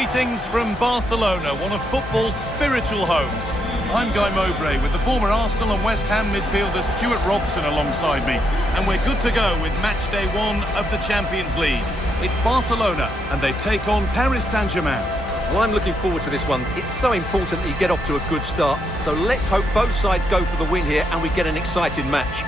Greetings from Barcelona, one of football's spiritual homes. I'm Guy Mowbray with the former Arsenal and West Ham midfielder Stuart Robson alongside me. And we're good to go with match day 1 of the Champions League. It's Barcelona and they take on Paris Saint-Germain. Well, I'm looking forward to this one. It's so important that you get off to a good start. So let's hope both sides go for the win here and we get an exciting match.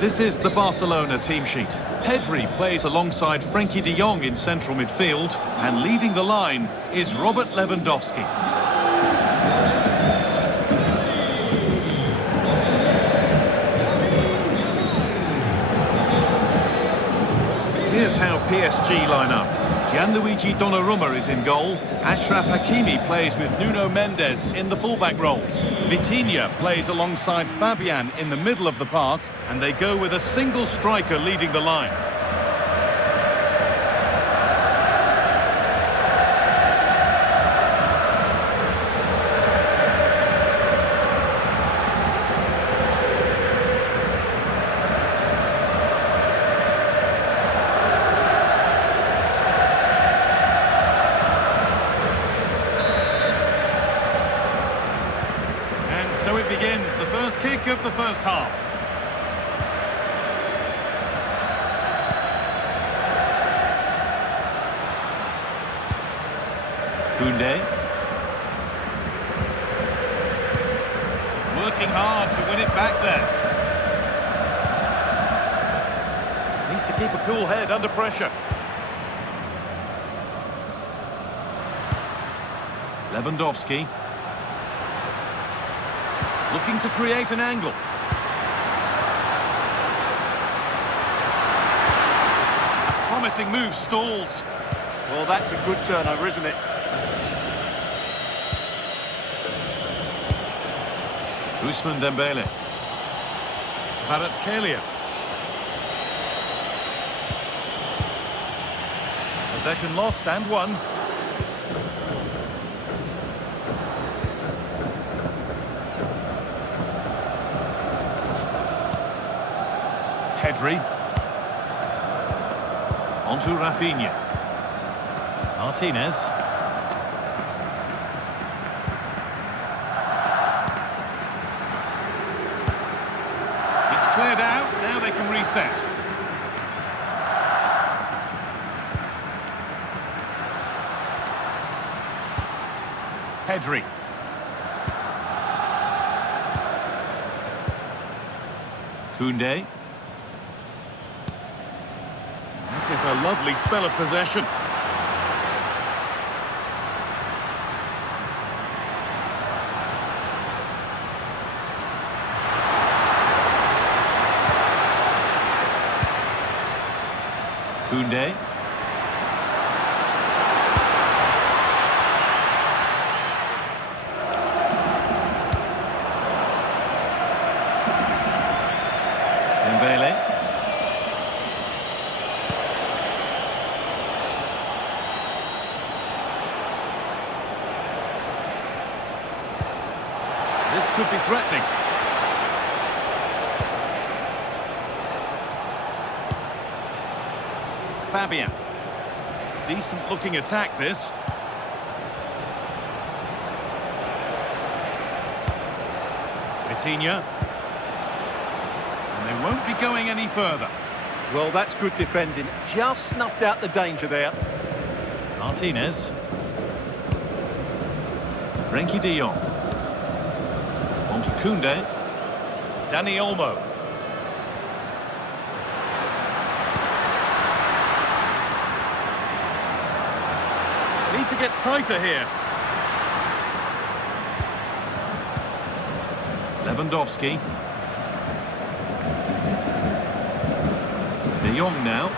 This is the Barcelona team sheet. Pedri plays alongside Frenkie de Jong in central midfield, and leading the line is Robert Lewandowski. Here's how PSG line up. Gianluigi Donnarumma is in goal. Achraf Hakimi plays with Nuno Mendes in the fullback roles. Vitinha plays alongside Fabian in the middle of the park, and they go with a single striker leading the line. So it begins, the first kick of the first half. Koundé. Working hard to win it back there. Needs to keep a cool head under pressure. Lewandowski. Looking to create an angle. A promising move stalls. Well, that's a good turnover, isn't it? Ousmane Dembele. Kvaratskhelia. Possession lost and won. Pedri. Onto Rafinha. Martinez. It's cleared out, now they can reset. Pedri. Koundé. This is a lovely spell of possession. Koundé. Dembele. This could be threatening. Fabian. Decent looking attack this. Vitinha. And they won't be going any further. Well, that's good defending. Just snuffed out the danger there. Martinez. Frenkie de Jong. On to Koundé. Dani Olmo. Need to get tighter here. Lewandowski. De Jong now.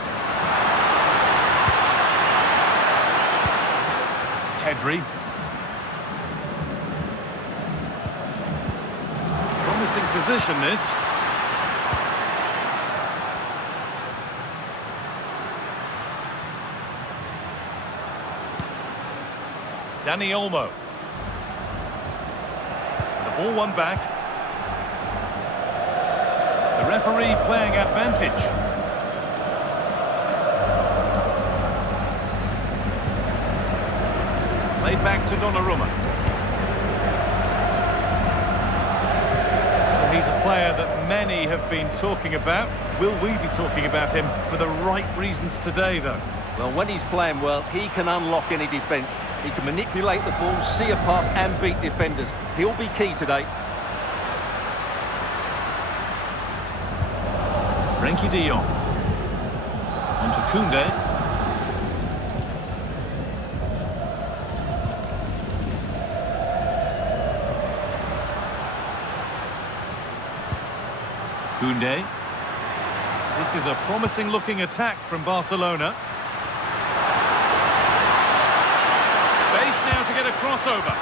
Pedri. Promising position this. Dani Olmo. The ball won back. The referee playing advantage. Played back to Donnarumma. Well, he's a player that many have been talking about. Will we be talking about him for the right reasons today, though? Well, when he's playing well, he can unlock any defence. He can manipulate the ball, see a pass and beat defenders. He'll be key today. Frenkie de Jong. On to Koundé. Koundé. This is a promising looking attack from Barcelona. Space now to get a crossover.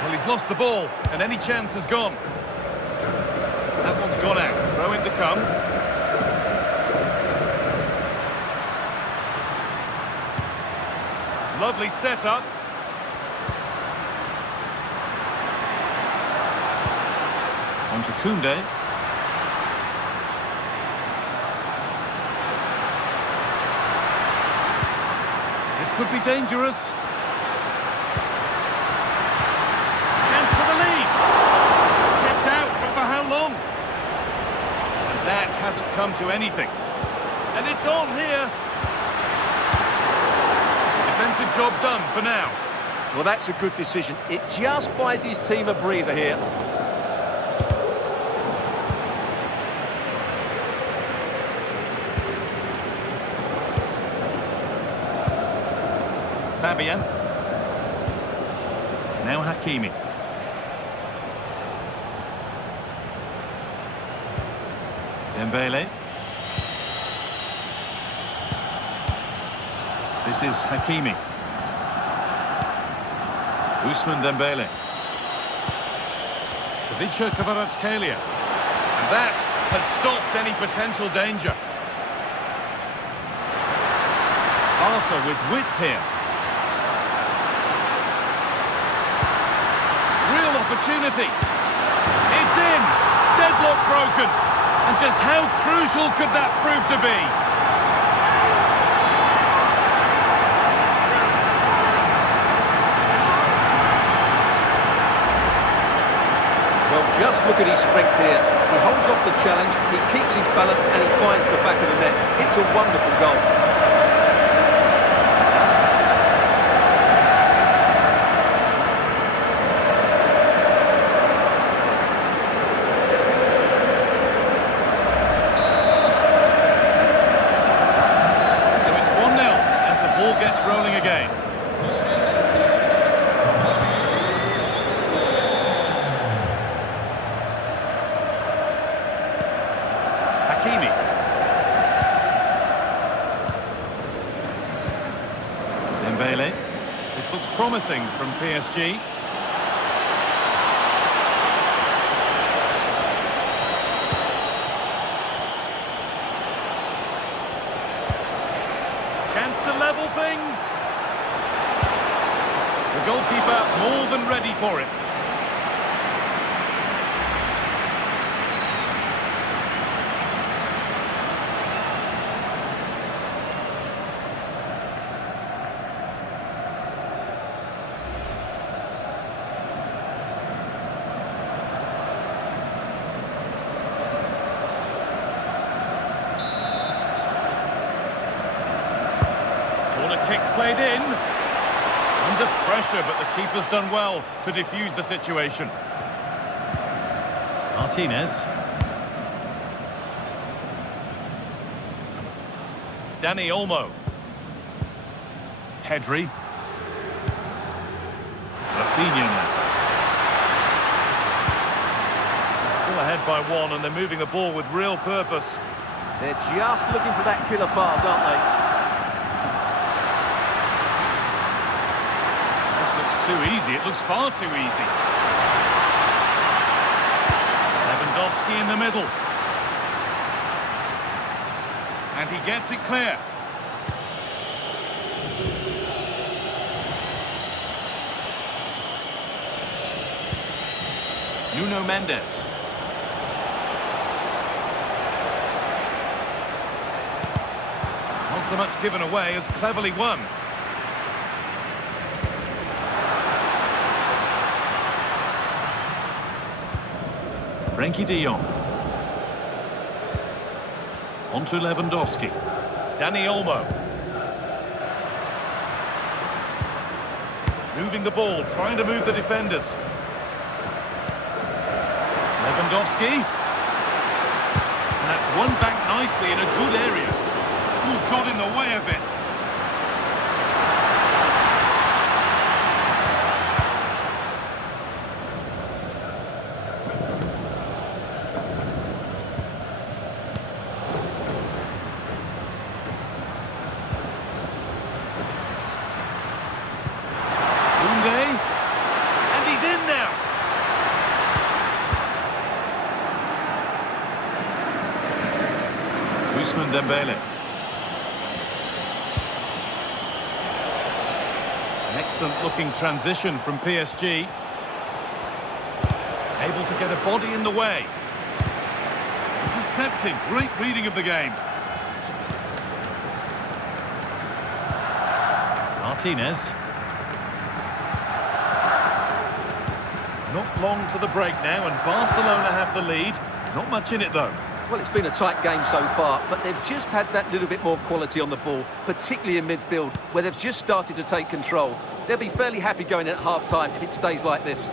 Well, he's lost the ball and any chance has gone. That one's gone out. Throw in to come. Lovely setup. On to Koundé. This could be dangerous. Chance for the lead. Kept out, but for how long? And that hasn't come to anything. And it's on here. Defensive job done for now. Well, that's a good decision. It just buys his team a breather here. Fabian. Now Hakimi. Dembele. This is Hakimi. Ousmane Dembele. Ivica Kvaratskhelia. And that has stopped any potential danger. Barca with width here. Real opportunity. It's in. Deadlock broken. And just how crucial could that prove to be? Well, just look at his strength here. He holds off the challenge, he keeps his balance and he finds the back of the net. It's a wonderful goal. So it's 1-0 as the ball gets rolling again. Hakimi. Dembele. This looks promising from PSG. Chance to level things. The goalkeeper more than ready for it. kick played in. Under pressure, but the keeper's done well to defuse the situation. Martinez. Dani Olmo. Pedri. Rafinha now. Still ahead by one, and they're moving the ball with real purpose. They're just looking for that killer pass, aren't they? This looks too easy. It looks far too easy. Lewandowski in the middle. And he gets it clear. Nuno Mendes. Not so much given away as cleverly won. Frenkie de Jong. On to Lewandowski. Dani Olmo. Moving the ball, trying to move the defenders. Lewandowski. And that's won back nicely in a good area. Ooh, got in the way of it. And he's in now. Ousmane Dembele. An excellent looking transition from PSG. Able to get a body in the way. Intercepted, great reading of the game. Martinez. Not long to the break now, and Barcelona have the lead. Not much in it, though. Well, it's been a tight game so far, but they've just had that little bit more quality on the ball, particularly in midfield, where they've just started to take control. They'll be fairly happy going in at half-time if it stays like this.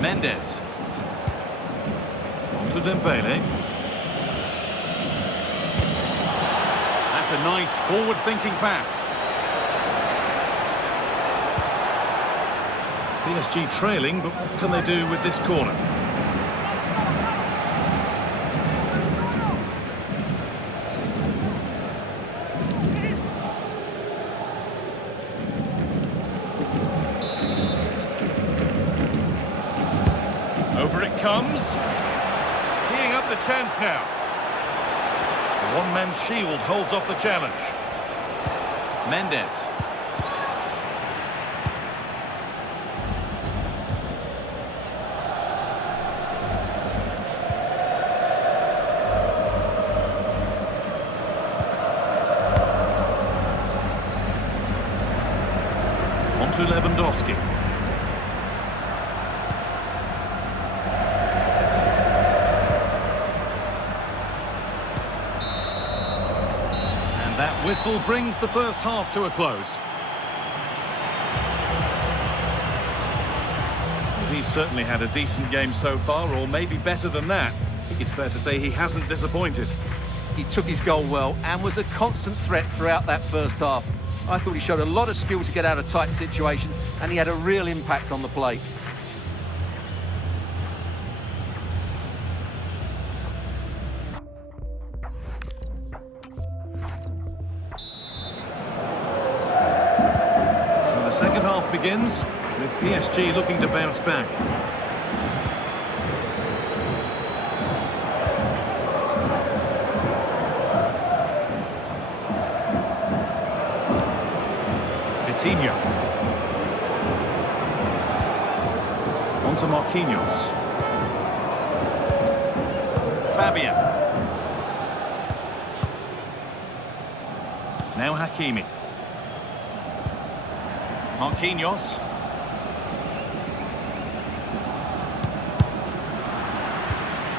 Mendes. On to Dembele. That's a nice forward-thinking pass. PSG trailing, but what can they do with this corner? Over it comes. Teeing up the chance now. The one-man shield holds off the challenge. Mendes. To Lewandowski. And that whistle brings the first half to a close. He's certainly had a decent game so far, or maybe better than that. I think it's fair to say he hasn't disappointed. He took his goal well and was a constant threat throughout that first half. I thought he showed a lot of skill to get out of tight situations, and he had a real impact on the play. So the second half begins with PSG looking to bounce back. Vitinha. On to Marquinhos. Fabian. Now Hakimi. Marquinhos.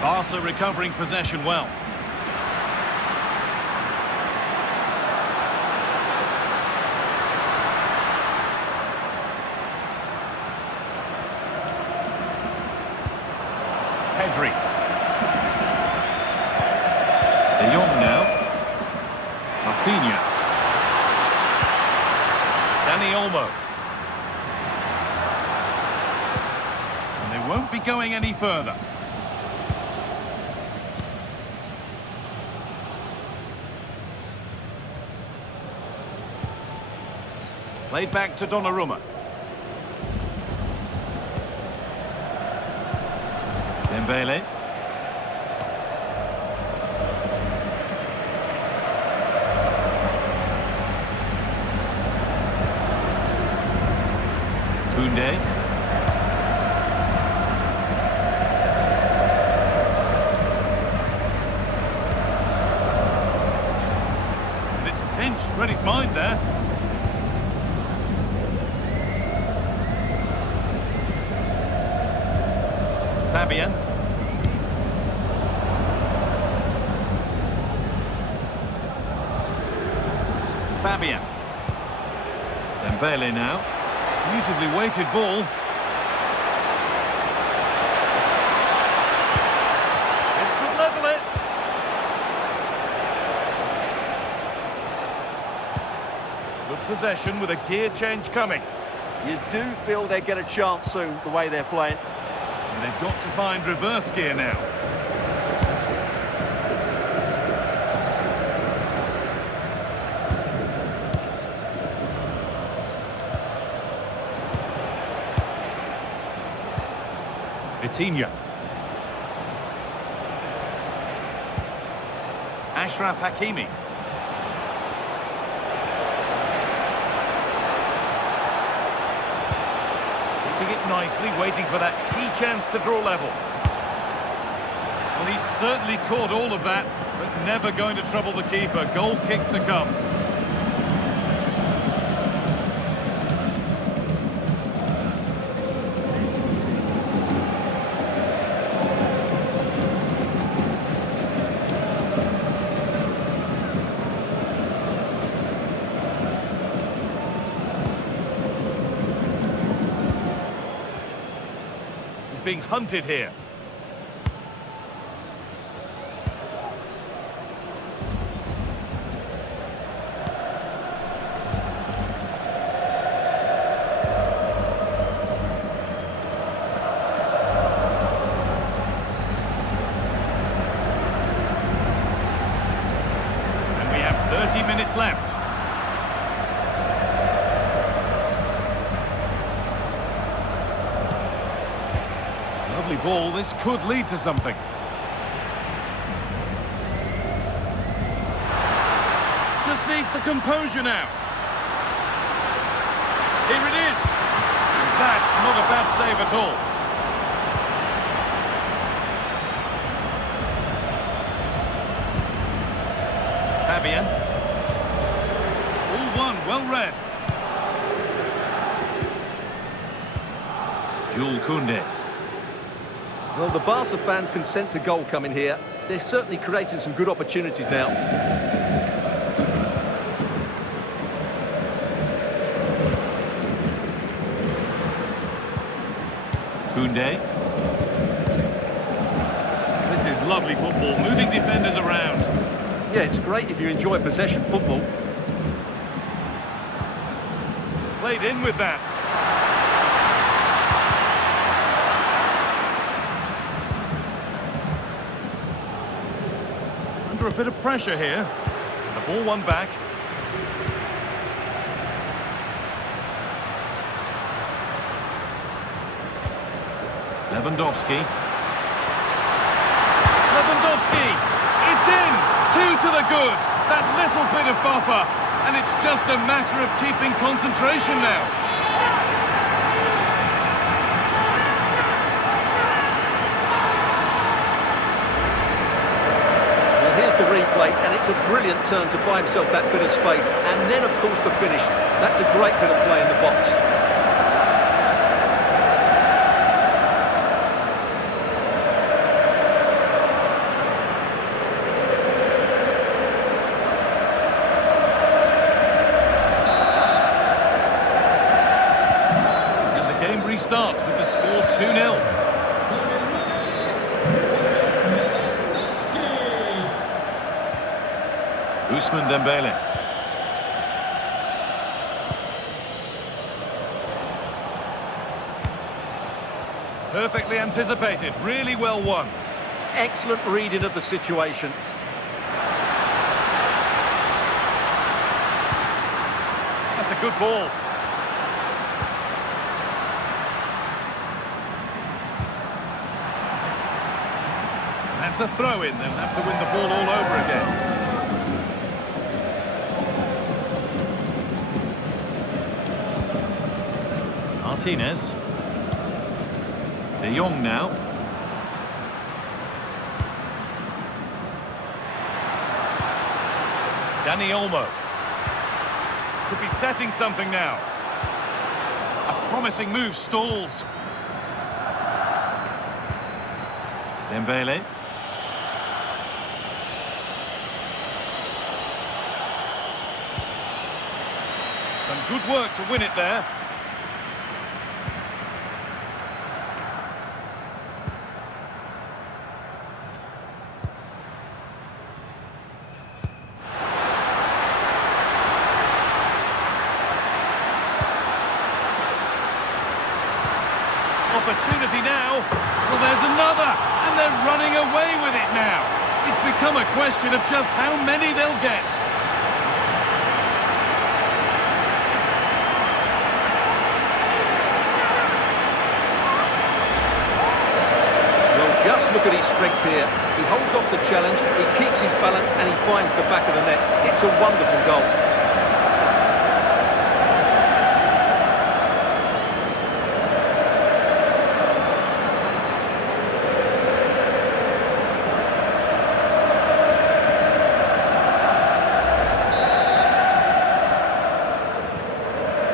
Barca recovering possession well. going any further. Played back to Donnarumma. Dembele. Koundé. And it's pinched, read his mind there. Fabian. Fabian. Dembele now. Beautifully weighted ball. This could level it. Good possession with a gear change coming. You do feel they get a chance soon, the way they're playing. And they've got to find reverse gear now. Vitinha. Achraf Hakimi. Keeping it nicely, waiting for that key chance to draw level. Well, he's certainly caught all of that, but never going to trouble the keeper. Goal kick to come. Being hunted here. And we have 30 minutes left. Lovely ball, this could lead to something. Just needs the composure now. Here it is. And that's not a bad save at all. Fabian. All one, well read. Jules Koundé. Well, the Barca fans can sense a goal coming here. They're certainly creating some good opportunities now. Koundé. This is lovely football, moving defenders around. Yeah, it's great if you enjoy possession football. Played in with that. Under a bit of pressure here. The ball won back. Lewandowski. Lewandowski! It's in! Two to the good! That little bit of buffer. And it's just a matter of keeping concentration now. The replay, and it's a brilliant turn to buy himself that bit of space, and then of course the finish. That's a great bit of play in the box. And the game restarts with the score 2-0. Ousmane Dembele. Perfectly anticipated, really well won. Excellent reading of the situation. That's a good ball. That's a throw-in. They'll have to win the ball all over again. Martinez. De Jong now. Dani Olmo. Could be setting something now. A promising move stalls. Dembele. Some good work to win it there. Opportunity now. Well, there's another, and they're running away with it now. It's become a question of just how many they'll get. Well, just look at his strength here. He holds off the challenge, he keeps his balance, and he finds the back of the net. It's a wonderful goal.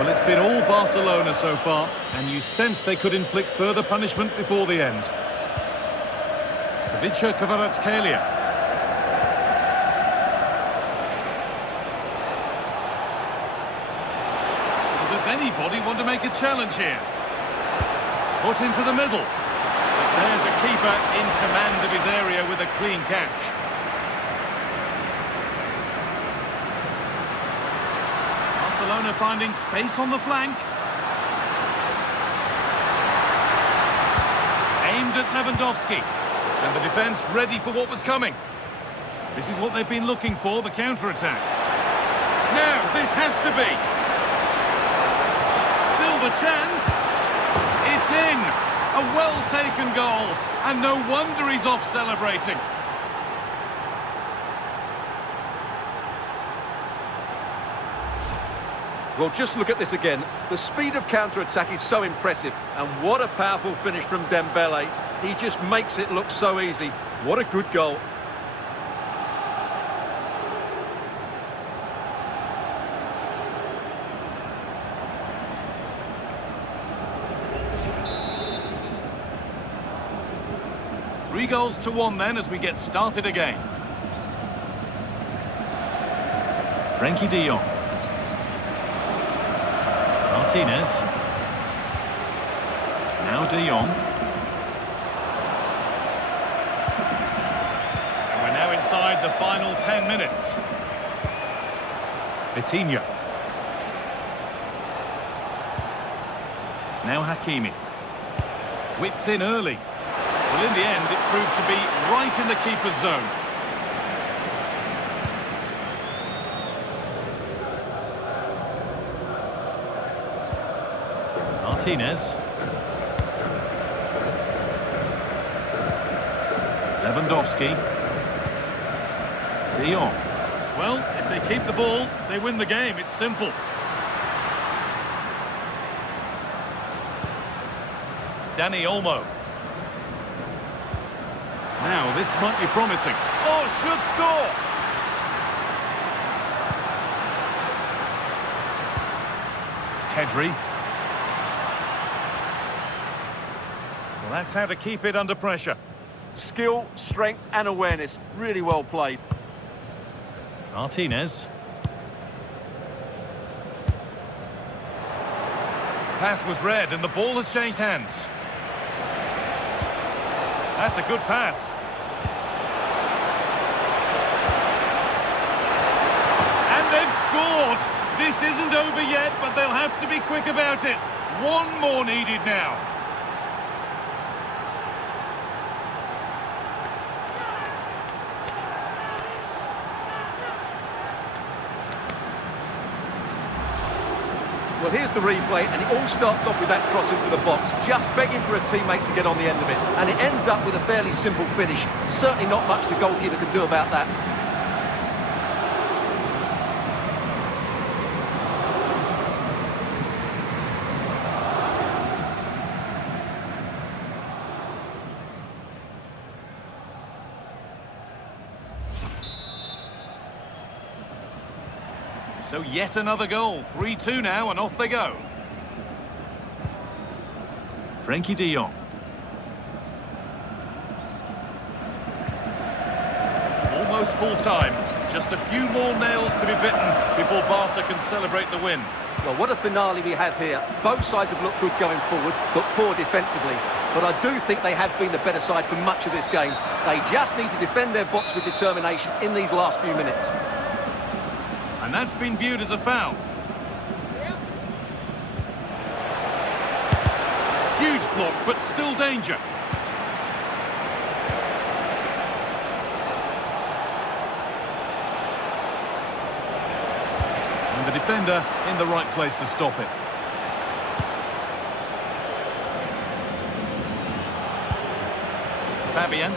Well, it's been all Barcelona so far, and you sense they could inflict further punishment before the end. Kvaratskhelia. Kvaratskhelia. Does anybody want to make a challenge here? Put into the middle. But there's a keeper in command of his area with a clean catch. Barcelona finding space on the flank. Aimed at Lewandowski. And the defence ready for what was coming. This is what they've been looking for, the counter-attack. Now, this has to be. Still the chance. It's in. A well-taken goal. And no wonder he's off celebrating. Well, just look at this again. The speed of counter-attack is so impressive. And what a powerful finish from Dembele. He just makes it look so easy. What a good goal. Three goals to one then as we get started again. Frenkie de Jong. Martinez. Now de Jong. And we're now inside the final 10 minutes. Vitinha. Now Hakimi. Whipped in early. Well, in the end, it proved to be right in the keeper's zone. Martinez. Lewandowski. De Jong. Well, if they keep the ball, they win the game. It's simple. Dani Olmo. Now, this might be promising. Oh, should score! Pedri. Well, that's how to keep it under pressure. Skill, strength and awareness. Really well played. Martinez. Pass was read and the ball has changed hands. That's a good pass. And they've scored. This isn't over yet, but they'll have to be quick about it. One more needed now. Well, here's the replay, and it all starts off with that cross into the box, just begging for a teammate to get on the end of it. And it ends up with a fairly simple finish. Certainly not much the goalkeeper can do about that. So yet another goal. 3-2 now, and off they go. Frankie de Jong. Almost full time. Just a few more nails to be bitten before Barca can celebrate the win. Well, what a finale we have here. Both sides have looked good going forward, but poor defensively. But I do think they have been the better side for much of this game. They just need to defend their box with determination in these last few minutes. And that's been viewed as a foul. Huge block, but still danger. And the defender in the right place to stop it. Fabian.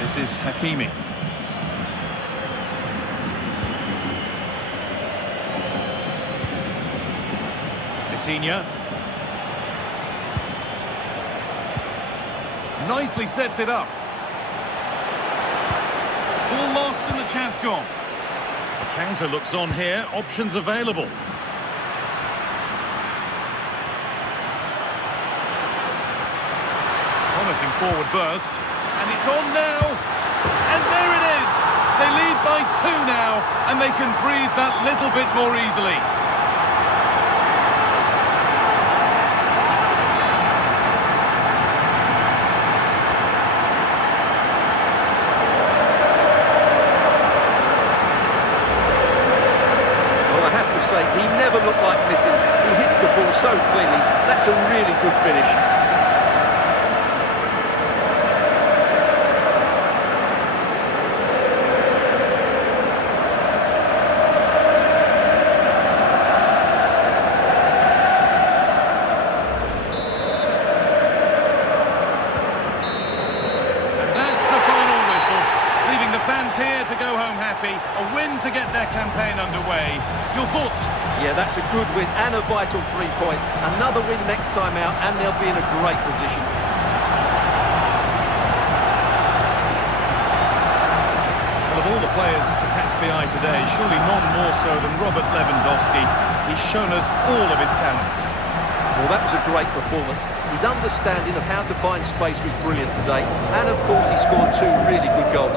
This is Hakimi. Vitinha. Nicely sets it up. Ball lost and the chance gone. The counter looks on here. Options available. Promising forward burst. And it's on now, and there it is! They lead by 2 now, and they can breathe that little bit more easily. Well, I have to say, he never looked like missing. He hits the ball so cleanly. That's a really good finish. Here to go home happy, a win to get their campaign underway. Your thoughts? Yeah, that's a good win and a vital 3 points. Another win next time out and they'll be in a great position. Well, of all the players to catch the eye today, surely none more so than Robert Lewandowski. He's shown us all of his talents. Well, that was a great performance. His understanding of how to find space was brilliant today. And, of course, he scored 2 really good goals.